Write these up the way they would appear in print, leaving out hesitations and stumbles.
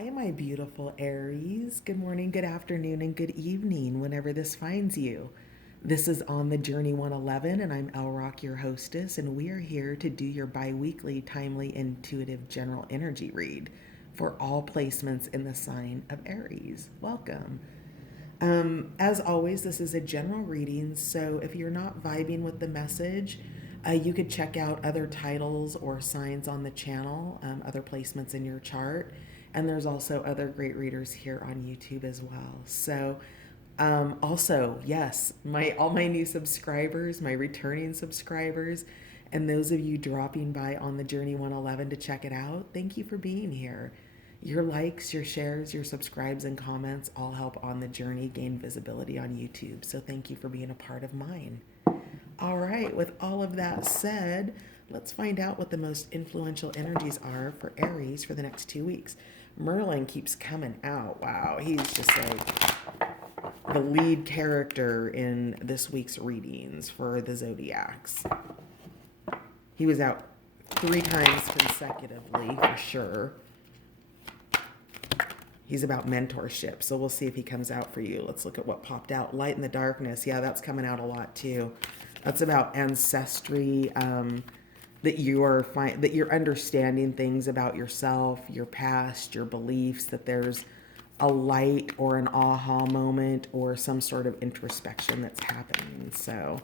Hi, my beautiful Aries. Good morning, good afternoon, and good evening, whenever this finds you. This is On the Journey 111, and I'm El Rock, your hostess, and we are here to do your bi weekly, timely, intuitive general energy read for all placements in the sign of Aries. Welcome. As always, this is a general reading, so if you're not vibing with the message, you could check out other titles or signs on the channel, other placements in your chart. And there's also other great readers here on YouTube as well. So, also, yes, my all my new subscribers, my returning subscribers, and those of you dropping by on the Journey 111 to check it out, thank you for being here. Your likes, your shares, your subscribes, and comments all help On the Journey gain visibility on YouTube. So thank you for being a part of mine. All right, with all of that said, let's find out what the most influential energies are for Aries for the next 2 weeks. Merlin keeps coming out. Wow, he's just like the lead character in this week's readings for the zodiacs. He was out 3 times consecutively for sure. He's about mentorship, so we'll see if he comes out for you. Let's look at what popped out. Light in the darkness. Yeah, that's coming out a lot too. That's about ancestry, that you're understanding things about yourself, your past, your beliefs, that there's a light or an aha moment or some sort of introspection that's happening. So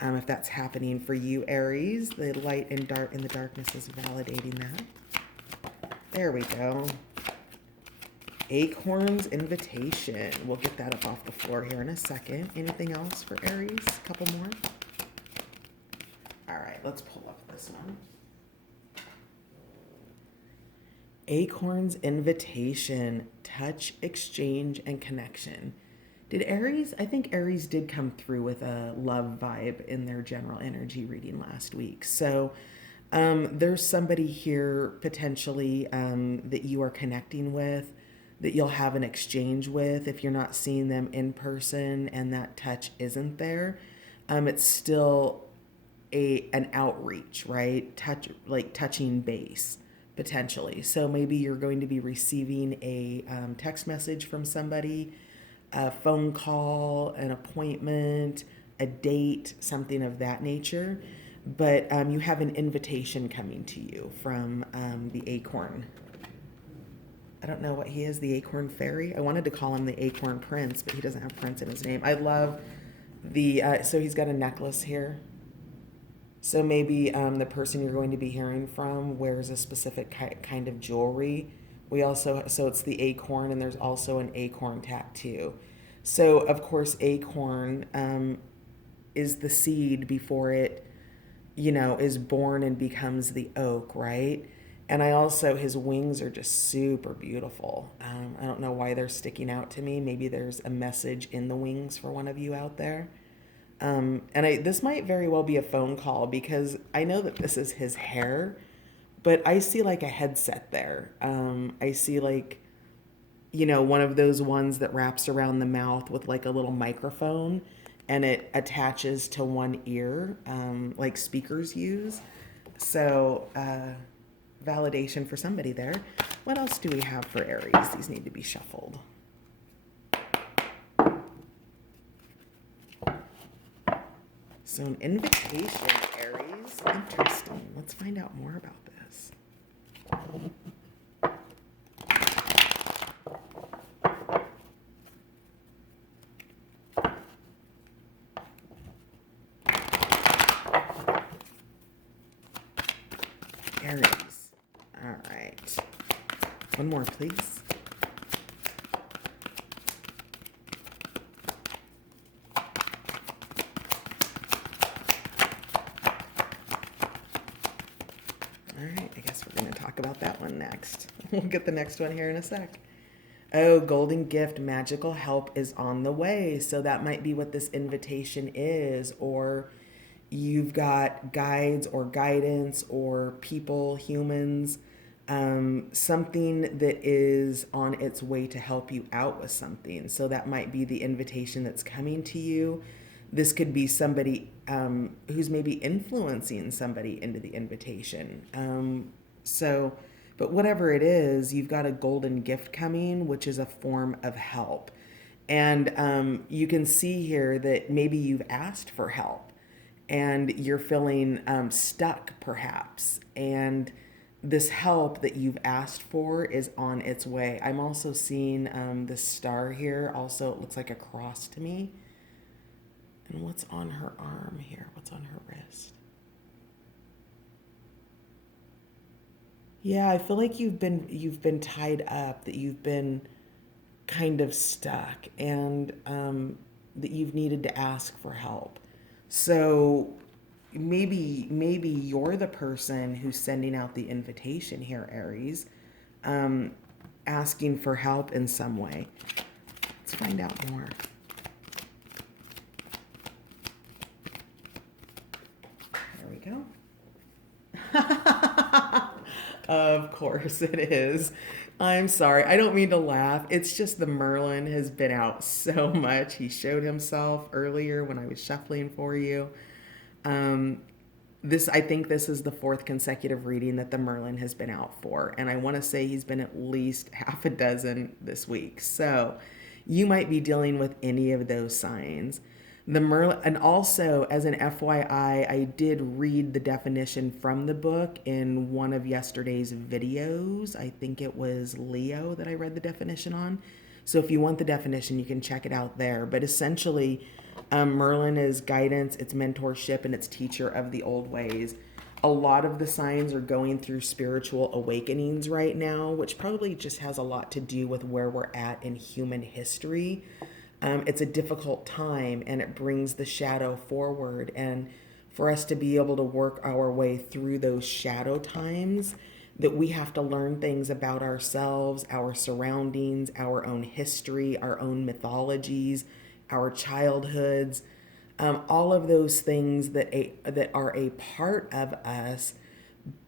if that's happening for you, Aries, the light in the darkness is validating that. There we go. Acorn's invitation. We'll get that up off the floor here in a second. Anything else for Aries? A couple more. All right, let's pull up this one. Acorn's invitation, touch, exchange, and connection. Did Aries, I think Aries did come through with a love vibe in their general energy reading last week. So there's somebody here potentially that you are connecting with, that you'll have an exchange with if you're not seeing them in person and that touch isn't there. It's still an outreach, right? Touching base potentially. So maybe you're going to be receiving a text message from somebody, a phone call, an appointment, a date, something of that nature. But you have an invitation coming to you from the acorn. I don't know what he is, the acorn fairy. I wanted to call him the acorn prince, but he doesn't have prince in his name. I love so he's got a necklace here. So maybe the person you're going to be hearing from wears a specific kind of jewelry. So it's the acorn, and there's also an acorn tattoo. So of course, acorn is the seed before it, is born and becomes the oak, right? And his wings are just super beautiful. I don't know why they're sticking out to me. Maybe there's a message in the wings for one of you out there. This might very well be a phone call because I know that this is his hair, but I see like a headset there. I see like, one of those ones that wraps around the mouth with like a little microphone and it attaches to one ear, like speakers use. So, validation for somebody there. What else do we have for Aries? These need to be shuffled. So an invitation, Aries. Interesting. Let's find out more about this. Aries. All right. One more, please. All right, I guess we're going to talk about that one next. We'll get the next one here in a sec. Oh, golden gift, magical help is on the way. So that might be what this invitation is, or you've got guides or guidance or people, humans, something that is on its way to help you out with something. So that might be the invitation that's coming to you. This could be somebody who's maybe influencing somebody into the invitation. So But whatever it is, you've got a golden gift coming, which is a form of help. And you can see here that maybe you've asked for help and you're feeling stuck perhaps. And this help that you've asked for is on its way. I'm also seeing this star here. Also, it looks like a cross to me. And what's on her arm here? What's on her wrist? Yeah, I feel like you've been tied up, that you've been kind of stuck, and that you've needed to ask for help. So maybe you're the person who's sending out the invitation here, Aries, um, asking for help in some way. Let's find out more. There we go. Of course it is. I'm sorry. I don't mean to laugh. It's just the Merlin has been out so much. He showed himself earlier when I was shuffling for you. Um, I think this is the fourth consecutive reading that the Merlin has been out for, and I want to say he's been at least half a dozen this week. So you might be dealing with any of those signs. The Merlin, and also as an FYI, I did read the definition from the book in one of yesterday's videos. I think it was Leo that I read the definition on. So if you want the definition, you can check it out there. But essentially, Merlin is guidance, it's mentorship, and it's teacher of the old ways. A lot of the signs are going through spiritual awakenings right now, which probably just has a lot to do with where we're at in human history. It's a difficult time, and it brings the shadow forward. And for us to be able to work our way through those shadow times, that we have to learn things about ourselves, our surroundings, our own history, our own mythologies, our childhoods, all of those things that are a part of us,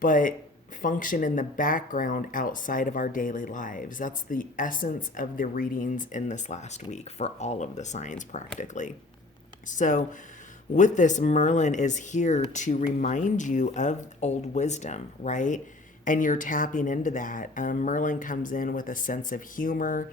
but function in the background outside of our daily lives. That's the essence of the readings in this last week for all of the signs practically. So with this, Merlin is here to remind you of old wisdom, right? And you're tapping into that. Merlin comes in with a sense of humor.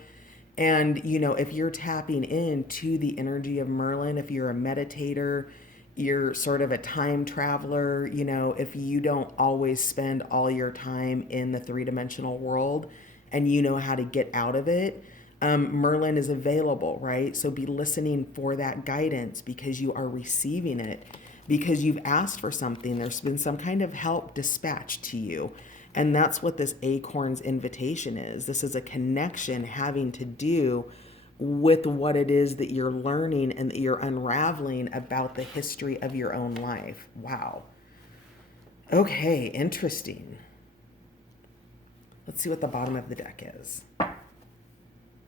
And, if you're tapping into the energy of Merlin, if you're a meditator, you're sort of a time traveler, if you don't always spend all your time in the three-dimensional world and you know how to get out of it, Merlin is available, right? So be listening for that guidance because you are receiving it, because you've asked for something. There's been some kind of help dispatched to you. And that's what this acorn's invitation is. This is a connection having to do with what it is that you're learning and that you're unraveling about the history of your own life. Wow. Okay, interesting. Let's see what the bottom of the deck is.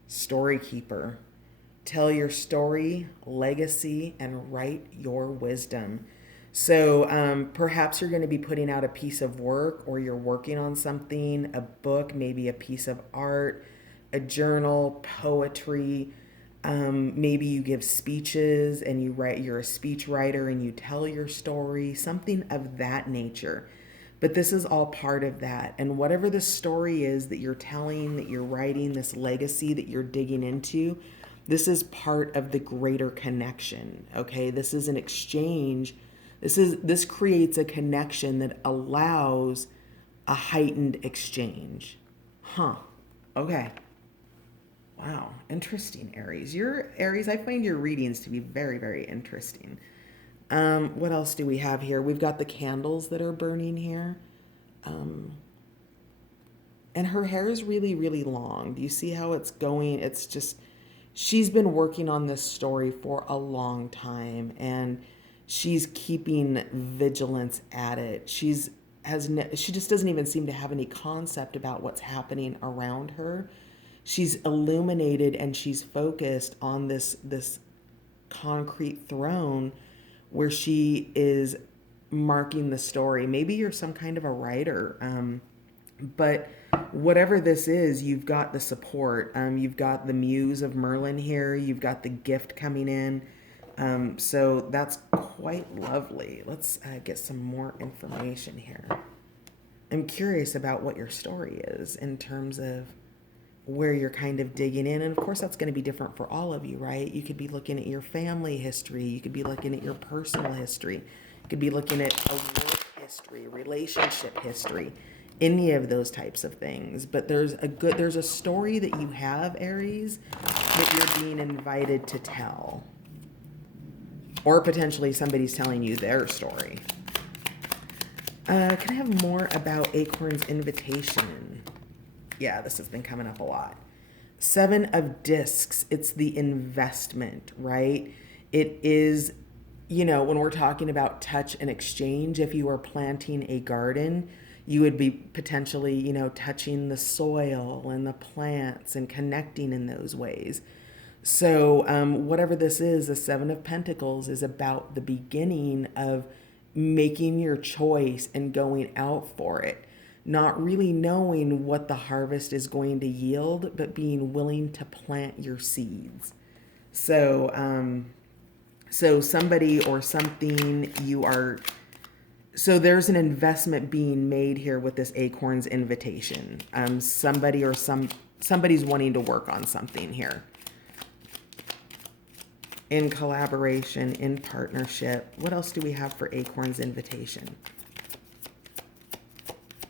Story Keeper. Tell your story, legacy, and write your wisdom. So perhaps you're going to be putting out a piece of work, or you're working on something, a book, maybe a piece of art, a journal, poetry. Maybe you give speeches and you're a speech writer and you tell your story, something of that nature. But this is all part of that. And whatever the story is that you're telling, that you're writing, this legacy that you're digging into, this is part of the greater connection. Okay, this is an exchange. This creates a connection that allows a heightened exchange. Huh. Okay. Wow. Interesting, Aries. Aries, I find your readings to be very, very interesting. What else do we have here? We've got the candles that are burning here. And her hair is really, really long. Do you see how it's going? It's just, she's been working on this story for a long time, and she's keeping vigilance at it. She just doesn't even seem to have any concept about what's happening around her. She's illuminated and she's focused on this concrete throne where she is marking the story. Maybe you're some kind of a writer, but whatever this is, you've got the support. You've got the muse of Merlin here. You've got the gift coming in. So that's quite lovely. Let's get some more information here. I'm curious about what your story is in terms of where you're kind of digging in. And of course, that's going to be different for all of you, right? You could be looking at your family history, you could be looking at your personal history, you could be looking at a work history, relationship history, any of those types of things. But there's a story that you have, Aries, that you're being invited to tell. Or potentially somebody's telling you their story. Can I have more about Acorn's invitation? Yeah, this has been coming up a lot. Seven of Discs, it's the investment, right? It is, when we're talking about touch and exchange, if you are planting a garden, you would be potentially, touching the soil and the plants and connecting in those ways. So, whatever this is, the Seven of Pentacles is about the beginning of making your choice and going out for it. Not really knowing what the harvest is going to yield, but being willing to plant your seeds. So somebody or something there's an investment being made here with this Acorn's invitation. Somebody's wanting to work on something here. In collaboration, in partnership. What else do we have for Acorn's invitation?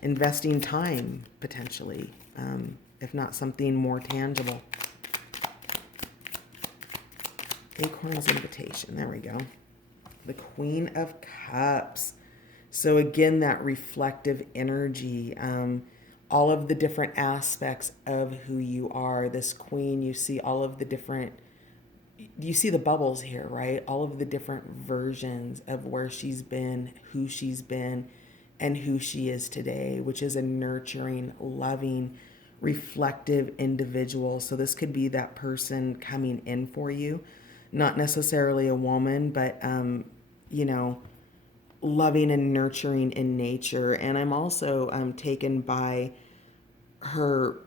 Investing time, potentially, if not something more tangible. Acorn's invitation, there we go. The Queen of Cups. So again, that reflective energy, all of the different aspects of who you are. This queen, you see all of the different, you see the bubbles here, right? All of the different versions of where she's been, who she's been, and who she is today, which is a nurturing, loving, reflective individual. So this could be that person coming in for you, not necessarily a woman, but, loving and nurturing in nature. And I'm also taken by her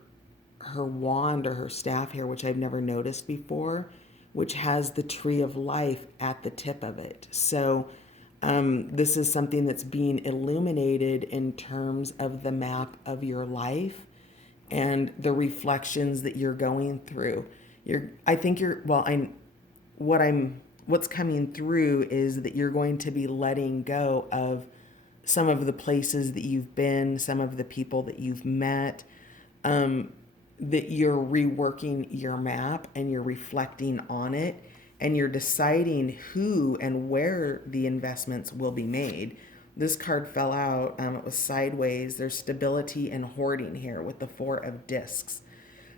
wand or her staff here, which I've never noticed before, which has the tree of life at the tip of it. So this is something that's being illuminated in terms of the map of your life and the reflections that you're going through. What's coming through is that you're going to be letting go of some of the places that you've been, some of the people that you've met, that you're reworking your map and you're reflecting on it and you're deciding who and where the investments will be made. This card fell out. It was sideways. There's stability and hoarding here with the Four of Discs.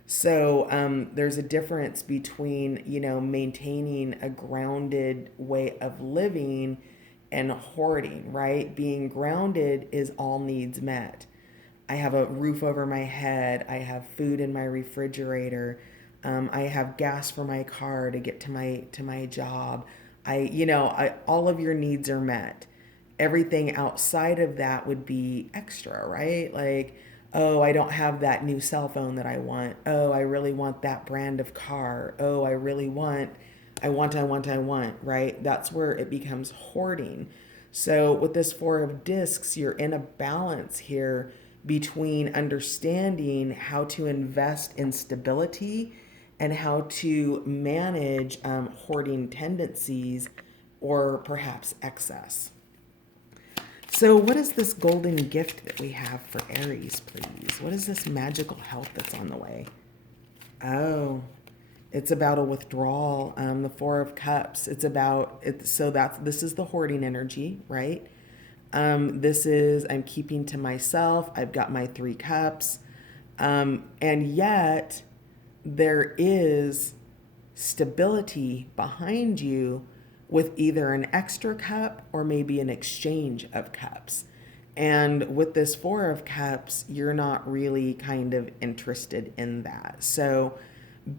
So there's a difference between, maintaining a grounded way of living and hoarding, right? Being grounded is all needs met. I have a roof over my head. I have food in my refrigerator. I have gas for my car to get to my job. All of your needs are met. Everything outside of that would be extra, right? Like, oh, I don't have that new cell phone that I want. Oh, I really want that brand of car. Oh, I want, right? That's where it becomes hoarding. So with this Four of Discs, you're in a balance here between understanding how to invest in stability and how to manage hoarding tendencies or perhaps excess. So what is this golden gift that we have for Aries, please? What is this magical help that's on the way? Oh, it's about a withdrawal. The Four of Cups. It's about it. So this is the hoarding energy, right? This is I'm keeping to myself. I've got my 3 cups, and yet there is stability behind you with either an extra cup or maybe an exchange of cups. And with this Four of Cups, you're not really kind of interested in that. So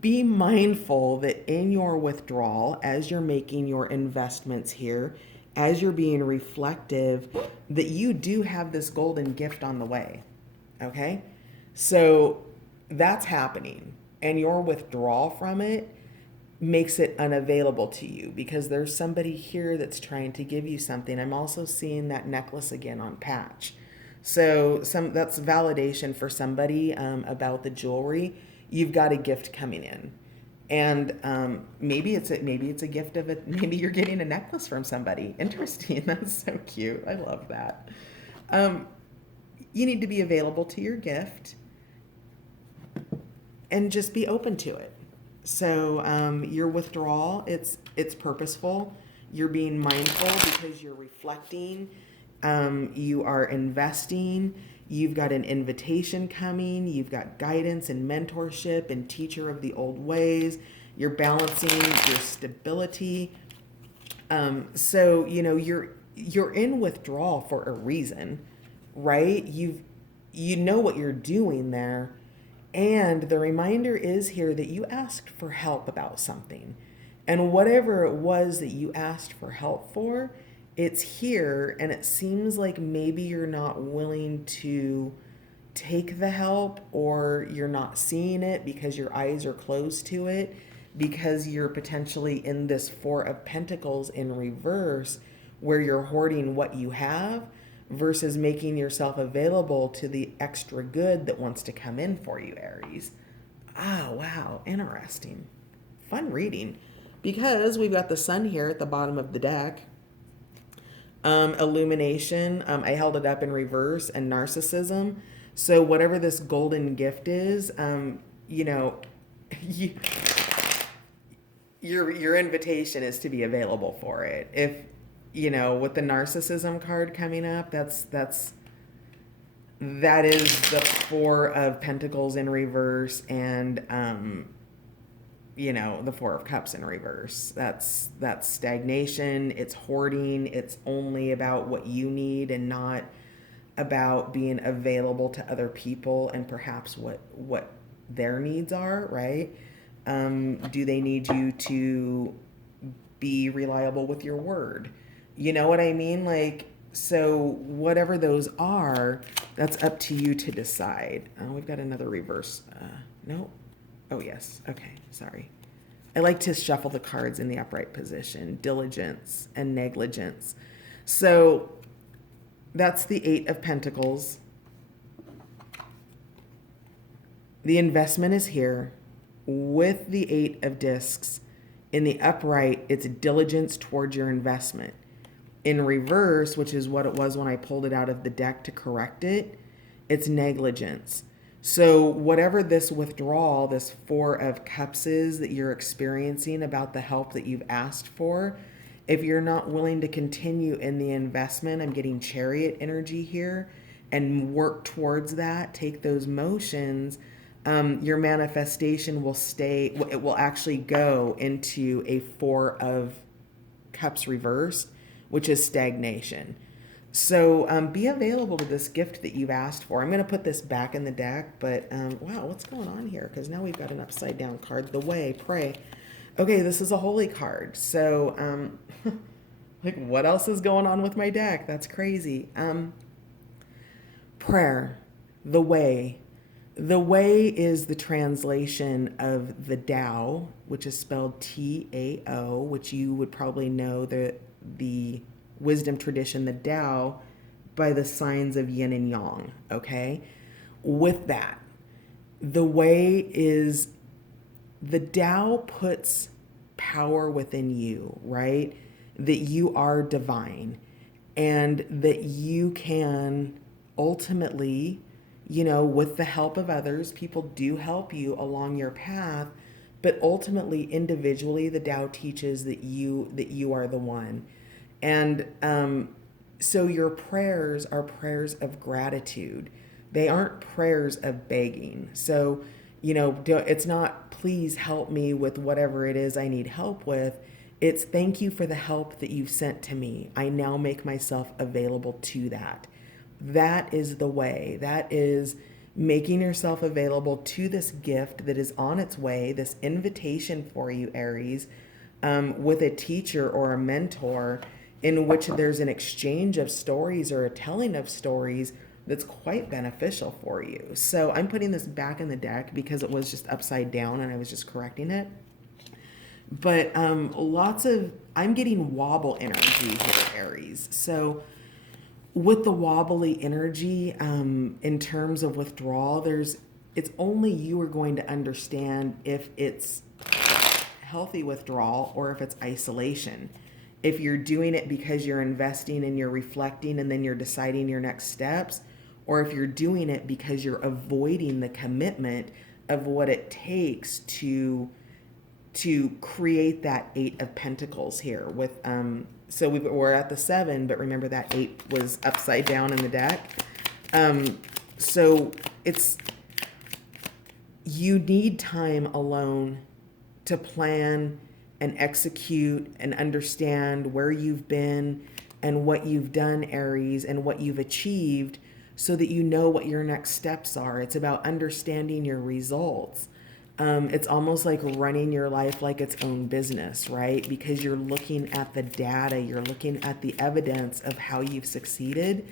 be mindful that in your withdrawal, as you're making your investments here, as you're being reflective, that you do have this golden gift on the way. Okay? So that's happening. And your withdrawal from it makes it unavailable to you because there's somebody here that's trying to give you something. I'm also seeing that necklace again on Patch. So that's validation for somebody about the jewelry. You've got a gift coming in, and maybe it's a gift of it. Maybe you're getting a necklace from somebody. Interesting. That's so cute. I love that. Um, you need to be available to your gift and just be open to it. So your withdrawal, it's purposeful. You're being mindful because you're reflecting. You are investing. You've got an invitation coming. You've got guidance and mentorship and teacher of the old ways. You're balancing your stability. So you're in withdrawal for a reason, right? You know what you're doing there, and the reminder is here that you asked for help about something. And whatever it was that you asked for help for, it's here. And it seems like maybe you're not willing to take the help, or you're not seeing it because your eyes are closed to it, because you're potentially in this Four of Pentacles in reverse where you're hoarding what you have versus making yourself available to the extra good that wants to come in for you, Aries. Ah, wow, interesting. Fun reading. Because we've got the sun here at the bottom of the deck. Illumination, I held it up in reverse, and narcissism. So whatever this golden gift is, you, your invitation is to be available for it. If with the narcissism card coming up, that is the Four of Pentacles in reverse, and the Four of Cups in reverse. That's stagnation. It's hoarding. It's only about what you need and not about being available to other people and perhaps what their needs are, right? Do they need you to be reliable with your word? You know what I mean? So whatever those are, that's up to you to decide. We've got another reverse. No. Oh, yes. Okay. Sorry. I like to shuffle the cards in the upright position. Diligence and negligence. So that's the Eight of Pentacles. The investment is here with the Eight of Discs. In the upright, it's diligence towards your investment. In reverse, which is what it was when I pulled it out of the deck to correct it, it's negligence. So whatever this withdrawal, this Four of Cups is that you're experiencing about the help that you've asked for, if you're not willing to continue in the investment, I'm getting Chariot energy here, and work towards that, take those motions, your manifestation will stay, it will actually go into a Four of Cups reversed, which is stagnation. So be available to this gift that you've asked for. I'm going to put this back in the deck, but wow, what's going on here? Because now we've got an upside down card. The Way, pray. Okay, this is a holy card. So what else is going on with my deck? That's crazy. Prayer, the Way. The Way is the translation of the Tao, which is spelled T-A-O, which you would probably know the wisdom tradition, the Tao, by the signs of yin and yang, okay? With that, the Way is, the Tao puts power within you, right? That you are divine and that you can ultimately, with the help of others, people do help you along your path, but ultimately, individually, the Tao teaches that you are the one. And so your prayers are prayers of gratitude. They aren't prayers of begging. So, it's not, please help me with whatever it is I need help with. It's thank you for the help that you've sent to me. I now make myself available to that. That is the Way. That is making yourself available to this gift that is on its way, this invitation for you, Aries, with a teacher or a mentor, in which there's an exchange of stories or a telling of stories that's quite beneficial for you. So I'm putting this back in the deck because it was just upside down and I was just correcting it. But I'm getting wobble energy here, Aries. So with the wobbly energy, in terms of withdrawal, it's only you are going to understand if it's healthy withdrawal or if it's isolation. If you're doing it because you're investing and you're reflecting and then you're deciding your next steps, or if you're doing it because you're avoiding the commitment of what it takes to create that 8 of Pentacles here with so we're at the 7, but remember that 8 was upside down in the deck. So it's, you need time alone to plan and execute and understand where you've been and what you've done, Aries, and what you've achieved, so that you know what your next steps are. It's about understanding your results. It's almost like running your life like its own business, right? Because you're looking at the data, you're looking at the evidence of how you've succeeded,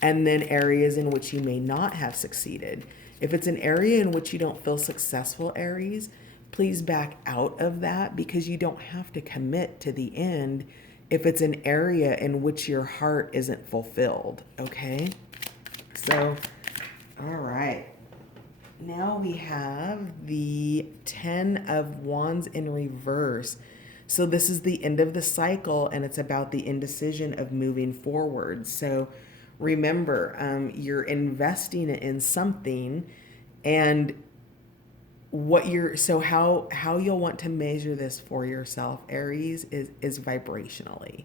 and then areas in which you may not have succeeded. If it's an area in which you don't feel successful, Aries, please back out of that, because you don't have to commit to the end if it's an area in which your heart isn't fulfilled, okay? So, all right. Now we have the 10 of Wands in reverse. So this is the end of the cycle, and it's about the indecision of moving forward. So remember, you're investing in something, and how you'll want to measure this for yourself, Aries, is vibrationally.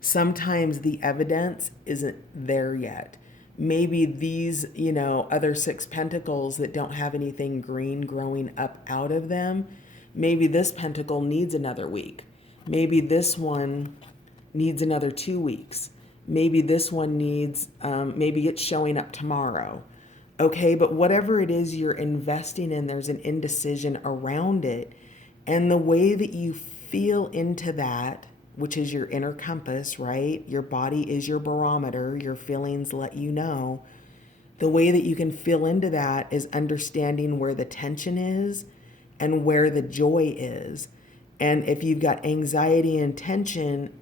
Sometimes the evidence isn't there yet. Maybe these, other 6 pentacles that don't have anything green growing up out of them, maybe this pentacle needs another week. Maybe this one needs another 2 weeks. Maybe this one needs, maybe it's showing up tomorrow. Okay, but whatever it is you're investing in, there's an indecision around it. And the way that you feel into that, which is your inner compass, right? Your body is your barometer. Your feelings let you know. The way that you can feel into that is understanding where the tension is and where the joy is. And if you've got anxiety and tension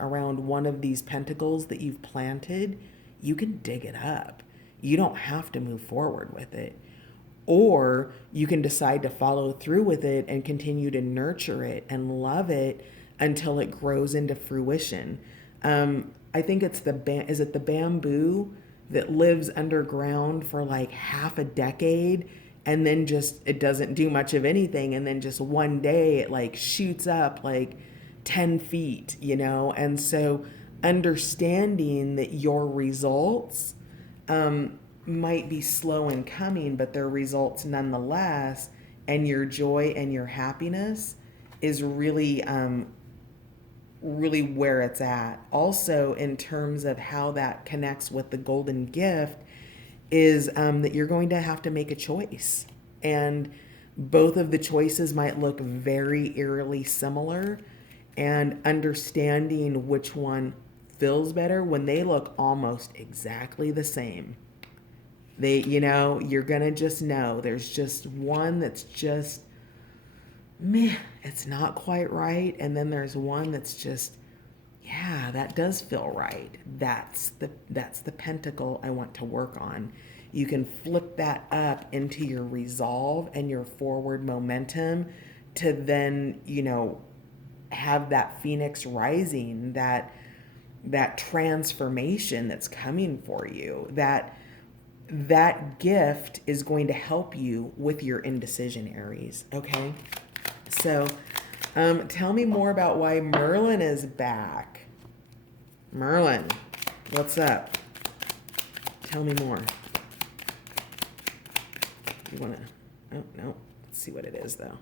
around one of these pentacles that you've planted, you can dig it up. You don't have to move forward with it. Or you can decide to follow through with it and continue to nurture it and love it until it grows into fruition. I think it's is it the bamboo that lives underground for like half a decade, and then just, it doesn't do much of anything, and then just one day it like shoots up like 10 feet, And so understanding that your results might be slow in coming, but they're results nonetheless, and your joy and your happiness is really really where it's at. Also, in terms of how that connects with the golden gift, is that you're going to have to make a choice, and both of the choices might look very eerily similar, and understanding which one feels better when they look almost exactly the same. You're going to just know there's just one that's just, meh, it's not quite right. And then there's one that's just, yeah, that does feel right. That's the pentacle I want to work on. You can flip that up into your resolve and your forward momentum to then, have that phoenix rising, that transformation that's coming for you. That gift is going to help you with your indecision, Aries. Okay, so tell me more about why Merlin is back. Merlin, what's up? Tell me more. You want to? Oh no. Let's see what it is though.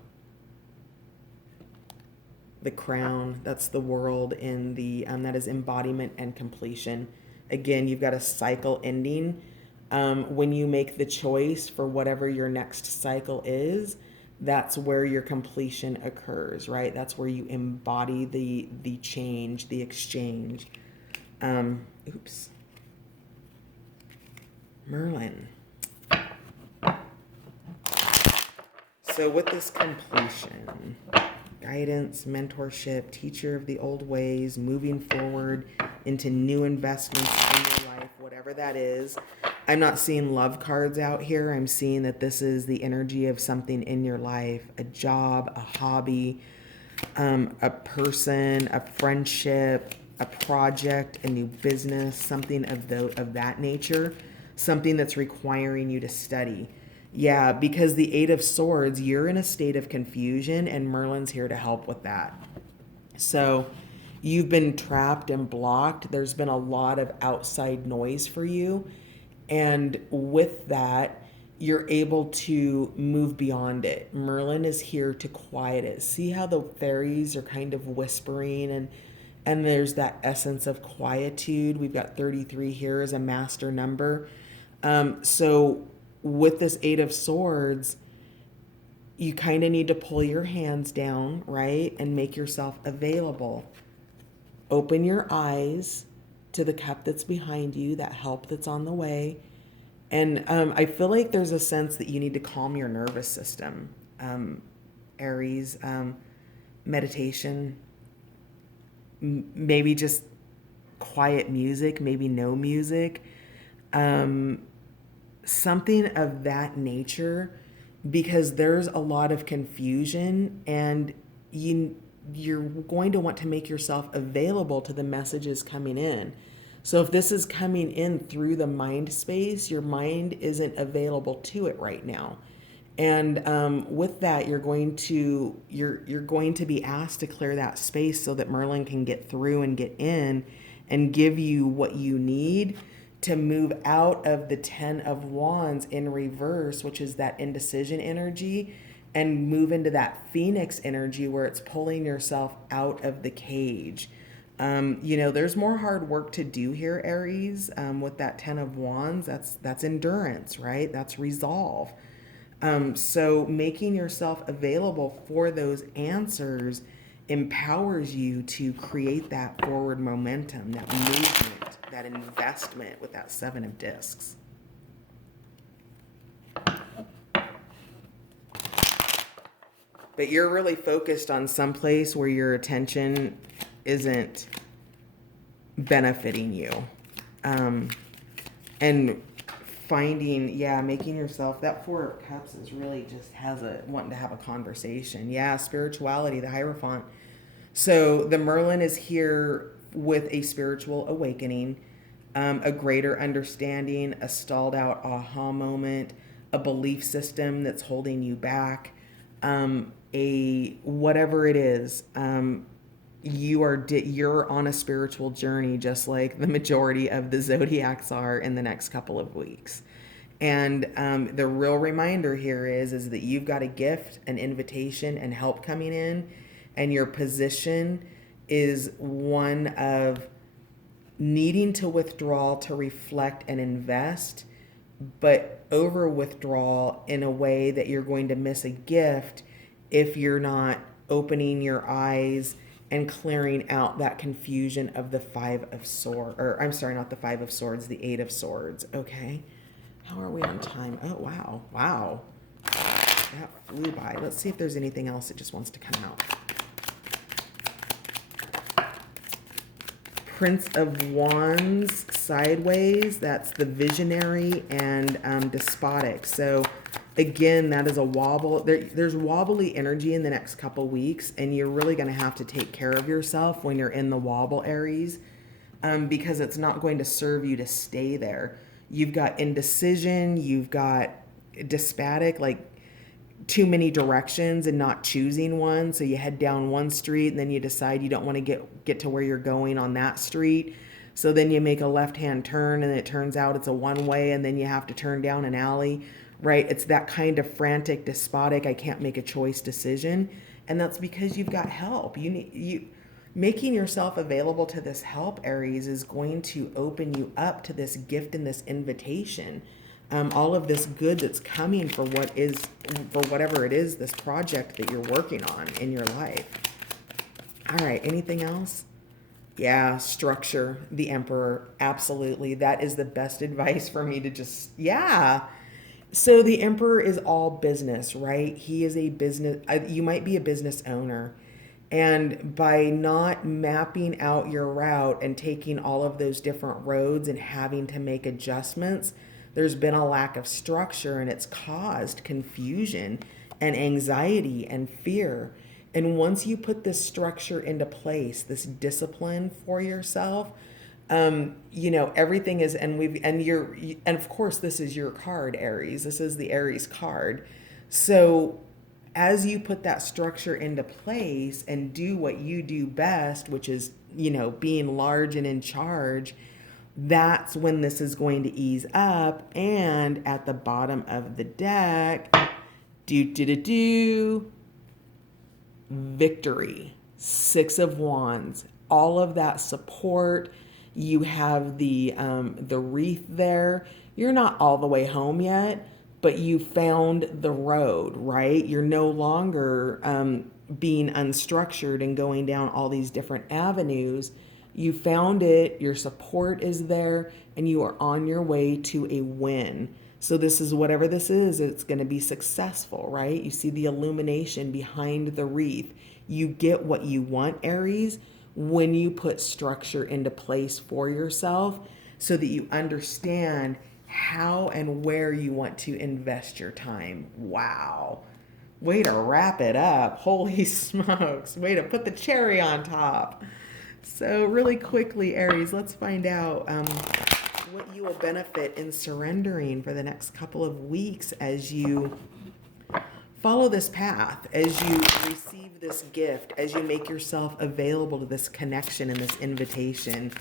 The crown, that's the world in the that is embodiment and completion. Again, you've got a cycle ending. When you make the choice for whatever your next cycle is, that's where your completion occurs, right? That's where you embody the change, the exchange. Oops. Merlin. So with this completion, guidance, mentorship, teacher of the old ways, moving forward into new investments in your life, whatever that is. I'm not seeing love cards out here. I'm seeing that this is the energy of something in your life, a job, a hobby, a person, a friendship, a project, a new business, something of that nature, something that's requiring you to study. Yeah, because the Eight of Swords, you're in a state of confusion, and Merlin's here to help with that. So you've been trapped and blocked. There's been a lot of outside noise for you. And with that, you're able to move beyond it. Merlin is here to quiet it. See how the fairies are kind of whispering, and there's that essence of quietude. We've got 33 here as a master number. So with this Eight of Swords, you kind of need to pull your hands down, right? And make yourself available. Open your eyes to the cup that's behind you, that help that's on the way. And I feel like there's a sense that you need to calm your nervous system. Aries, meditation, maybe just quiet music, maybe no music, something of that nature, because there's a lot of confusion, and you're going to want to make yourself available to the messages coming in. So if this is coming in through the mind space, your mind isn't available to it right now. And with that, you're going to be asked to clear that space so that Merlin can get through and get in and give you what you need to move out of the 10 of Wands in reverse, which is that indecision energy, and move into that Phoenix energy where it's pulling yourself out of the cage. There's more hard work to do here, Aries, with that 10 of Wands. That's endurance, right? That's resolve. So making yourself available for those answers empowers you to create that forward momentum, that movement, that investment with that 7 of Discs. But you're really focused on some place where your attention isn't benefiting you. And finding, making yourself, that 4 of Cups is really just wanting to have a conversation. Yeah, spirituality, the Hierophant. So the Merlin is here with a spiritual awakening, a greater understanding, a stalled out aha moment, a belief system that's holding you back, a whatever it is. You're on a spiritual journey, just like the majority of the zodiacs are in the next couple of weeks. And the real reminder here is that you've got a gift, an invitation, and help coming in, and your position is one of needing to withdraw to reflect and invest, but over withdrawal in a way that you're going to miss a gift if you're not opening your eyes and clearing out that confusion of the 5 of Swords, or I'm sorry, not the 5 of Swords, the 8 of Swords. Okay. How are we on time? Oh, wow. Wow. That flew by. Let's see if there's anything else that just wants to come out. Prince of Wands sideways. That's the visionary and despotic. So again, that is a wobble. There's wobbly energy in the next couple weeks, and you're really going to have to take care of yourself when you're in the wobble, Aries, because it's not going to serve you to stay there. You've got indecision, you've got despotic, like too many directions and not choosing one. So you head down one street and then you decide you don't want to get to where you're going on that street. So then you make a left-hand turn and it turns out it's a one-way, and then you have to turn down an alley, right? It's that kind of frantic, despotic, I can't make a choice decision. And that's because you've got help. Making yourself available to this help, Aries, is going to open you up to this gift and this invitation. All of this good that's coming for whatever it is, this project that you're working on in your life. All right, anything else? Yeah, structure, the Emperor, absolutely. That is the best advice for me to just, yeah. So the Emperor is all business, right? He is a business, you might be a business owner, And by not mapping out your route and taking all of those different roads and having to make adjustments, there's been a lack of structure and it's caused confusion and anxiety and fear. And once you put this structure into place, this discipline for yourself, everything is, and of course, this is your card, Aries. This is the Aries card. So as you put that structure into place and do what you do best, which is, being large and in charge, that's when this is going to ease up. And at the bottom of the deck, victory, Six of Wands, all of that support. You have the wreath there. You're not all the way home yet, but you found the road, right? You're no longer being unstructured and going down all these different avenues. You found it, your support is there, and you are on your way to a win. So this is whatever this is, it's going to be successful, right? You see the illumination behind the wreath. You get what you want, Aries, when you put structure into place for yourself so that you understand how and where you want to invest your time. Wow. Way to wrap it up. Holy smokes. Way to put the cherry on top. So really quickly, Aries, let's find out what you will benefit in surrendering for the next couple of weeks as you follow this path, as you receive this gift, as you make yourself available to this connection and this invitation,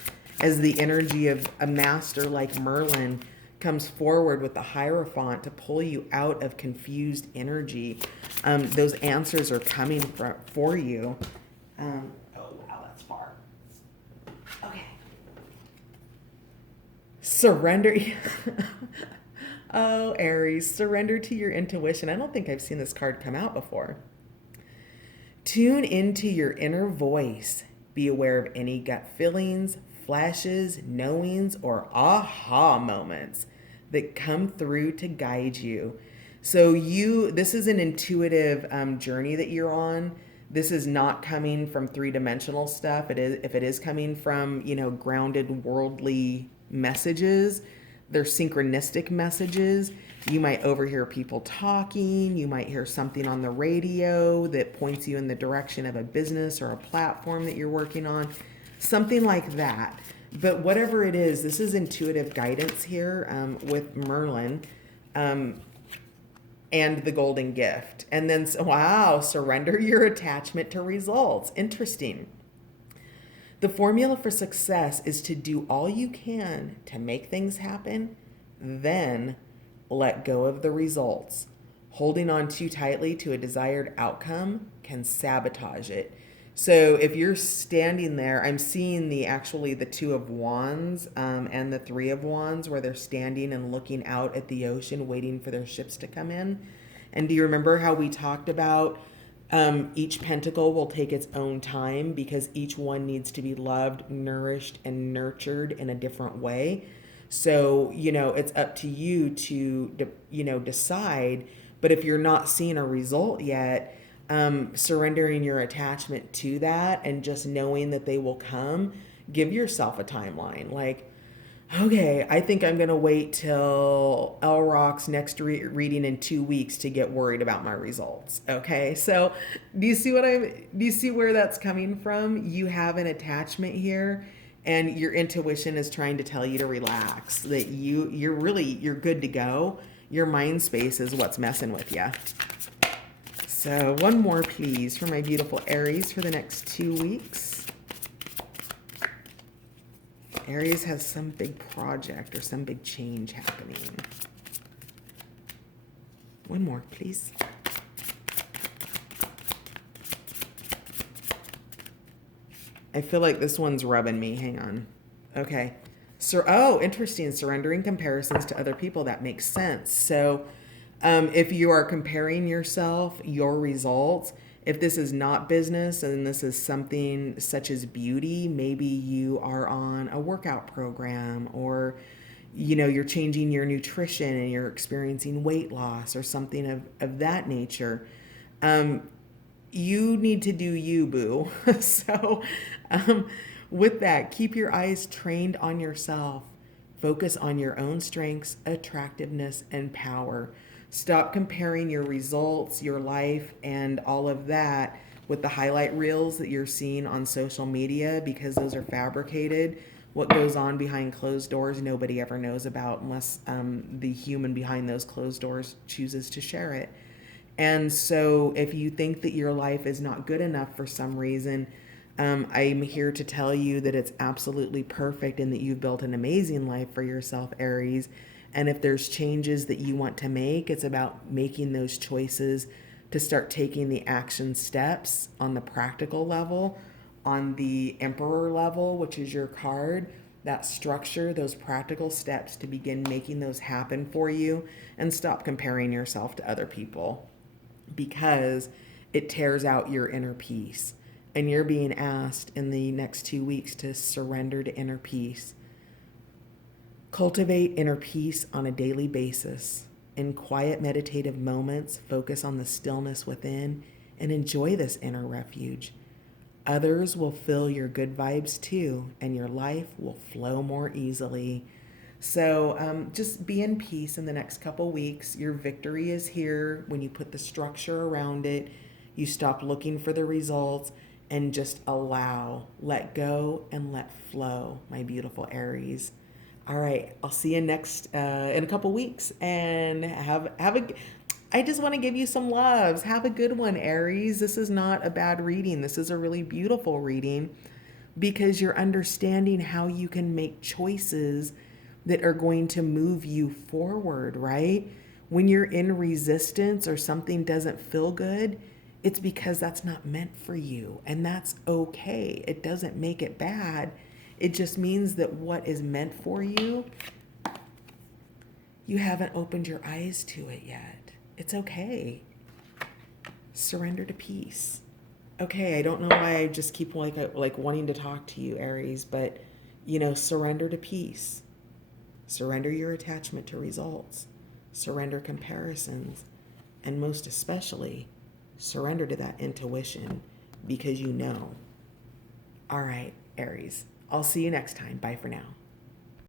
as the energy of a master like Merlin comes forward with the Hierophant to pull you out of confused energy. Those answers are coming for you. Oh, wow, that's far. Okay. Surrender. Oh, Aries, surrender to your intuition. I don't think I've seen this card come out before. Tune into your inner voice. Be aware of any gut feelings, flashes, knowings, or aha moments that come through to guide you. So this is an intuitive journey that you're on. This is not coming from three-dimensional stuff. If it is coming from, grounded worldly messages, they're synchronistic messages. You might overhear people talking. You might hear something on the radio that points you in the direction of a business or a platform that you're working on. Something like that. But whatever it is, this is intuitive guidance here with Merlin and the golden gift. And then, wow, surrender your attachment to results. Interesting. The formula for success is to do all you can to make things happen, then let go of the results. Holding on too tightly to a desired outcome can sabotage it. So if you're standing there, I'm seeing the Two of Wands and the Three of Wands where they're standing and looking out at the ocean waiting for their ships to come in. And do you remember how we talked about each pentacle will take its own time because each one needs to be loved, nourished, and nurtured in a different way. So, it's up to you to, decide. But if you're not seeing a result yet, surrendering your attachment to that and just knowing that they will come, give yourself a timeline. Like, okay, I think I'm going to wait till L Rock's next reading in 2 weeks to get worried about my results. Okay, so do you see where that's coming from? You have an attachment here and your intuition is trying to tell you to relax, that you're good to go. Your mind space is what's messing with you. So one more, please, for my beautiful Aries for the next 2 weeks. Aries has some big project or some big change happening. One more, please. I feel like this one's rubbing me. Hang on. Okay. Interesting. Surrendering comparisons to other people. That makes sense. So if you are comparing yourself, your results, if this is not business and this is something such as beauty, maybe you are on a workout program or, you're changing your nutrition and you're experiencing weight loss or something of that nature. you need to do you, boo. So, um, with that, keep your eyes trained on yourself. Focus on your own strengths, attractiveness, and power. Stop comparing your results, your life, and all of that with the highlight reels that you're seeing on social media, because those are fabricated. What goes on behind closed doors, nobody ever knows about unless the human behind those closed doors chooses to share it. And so, if you think that your life is not good enough for some reason, I'm here to tell you that it's absolutely perfect and that you've built an amazing life for yourself, Aries. And if there's changes that you want to make, it's about making those choices to start taking the action steps on the practical level, on the Emperor level, which is your card, that structure, those practical steps to begin making those happen for you, and stop comparing yourself to other people, because it tears out your inner peace. And you're being asked in the next 2 weeks to surrender to inner peace. Cultivate inner peace on a daily basis. In quiet meditative moments, focus on the stillness within and enjoy this inner refuge. Others will feel your good vibes too, and your life will flow more easily. So just be in peace in the next couple weeks. Your victory is here when you put the structure around it. You stop looking for the results and just allow, let go, and let flow, my beautiful Aries. All right, I'll see you next in a couple weeks, and have a. I just want to give you some loves. Have a good one, Aries. This is not a bad reading. This is a really beautiful reading, because you're understanding how you can make choices that are going to move you forward, right? When you're in resistance or something doesn't feel good, it's because that's not meant for you. And that's okay. It doesn't make it bad. It just means that what is meant for you, you haven't opened your eyes to it yet. It's okay. Surrender to peace. Okay, I don't know why I just keep like wanting to talk to you, Aries, but surrender to peace. Surrender your attachment to results. Surrender comparisons. And most especially, surrender to that intuition, because you know. All right, Aries. I'll see you next time. Bye for now.